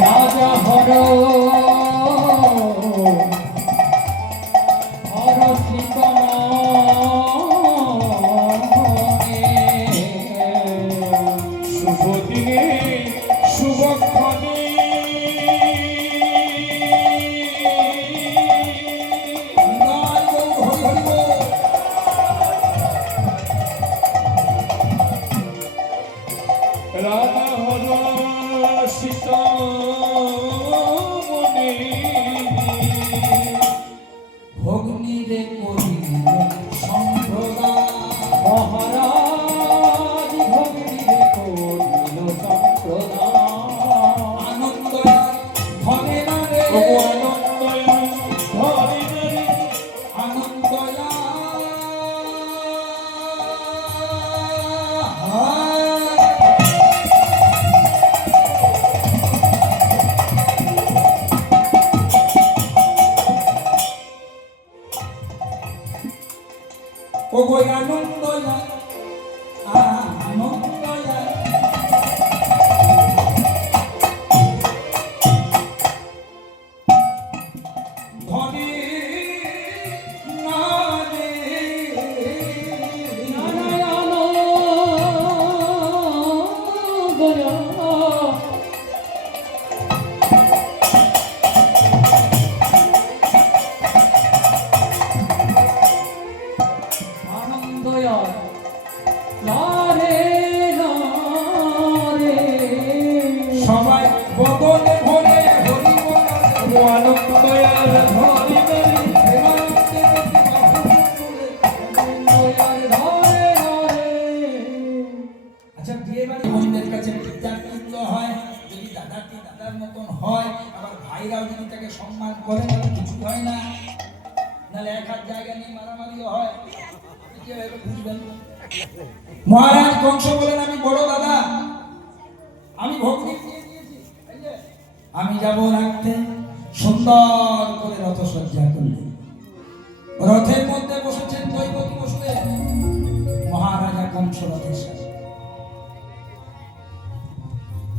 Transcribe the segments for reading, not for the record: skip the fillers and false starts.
রাজা হর সবাই বদলে ভরে হরি আচ্ছা বিয়ে বাড়ি বোনদের কাছে পিতার তুল্য হয়, যদি দাদাটি দাদার মতন হয়, আবার ভাইরাও যদি তাকে সম্মান করে তাহলে কিছু হয় না, নাহলে এক হাত জায়গা নিয়ে মারামারিও হয়। বুঝবেন মহারাজ কংস বলেন আমি বড় দাদা, আমি ভক্তি আমি যাব রাখতে। সুন্দর করে রথ সজ্জা করলেন, রথের মধ্যে বসেছেন দৈবকী বসবে মহারাজা কংস রথের সাথে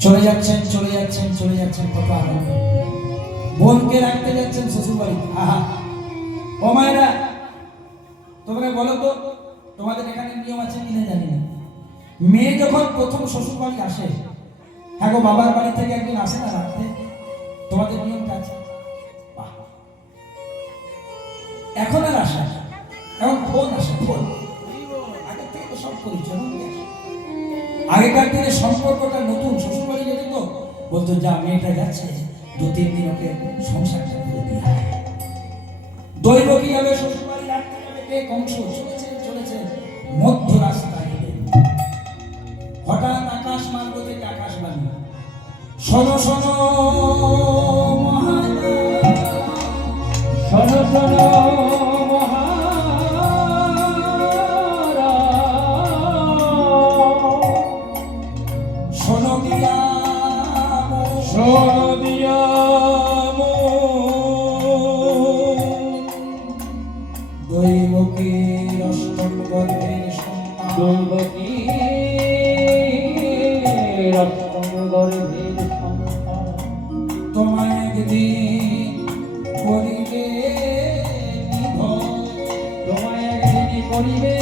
চলে যাচ্ছেন চলে যাচ্ছেন চলে যাচ্ছেন কত আনন্দ। বোনকে রাখতে যাচ্ছেন শ্বশুর বাড়ি। আহা ও মায়েরা তোমরা বলো তো তোমাদের এখানে নিয়ম আছে কিনা জানি না, মেয়ে যখন প্রথম শ্বশুর বাড়ি আসে, হ্যাঁ গো বাবার বাড়ি থেকে একজন আসে না রাখতে, তোমাদের নিয়মটা আছে? এখন আর আসে, এখন ফোন আসে, ফোন আগের থেকে তো সব পরিচয়। আগেকার দিনে সম্পর্কটা নতুন, শ্বশুর বাড়ি যেত তো বলতো যা মেয়েটা যাচ্ছে 2-3 দিন ওকে সংসারটা করে দিয়ে দৈবকী যাবে শ্বশুর বাড়ি রাখতে যাবে কে? কংস। চলেছে মধ্য রাস্তায় হঠাৎ আকাশ মার্গ থেকে আকাশবাণী, শোনো শোনো মহারাজ, শোনো শোনো মহারাজ, শোনো দিয়া দৈবকীর অষ্টম গর্ভের সন্তান, দৈবকীর অষ্টম গর্ভের সন্তান তোমায় একদিন করিবে নিধন, তোমায় একদিন করিবে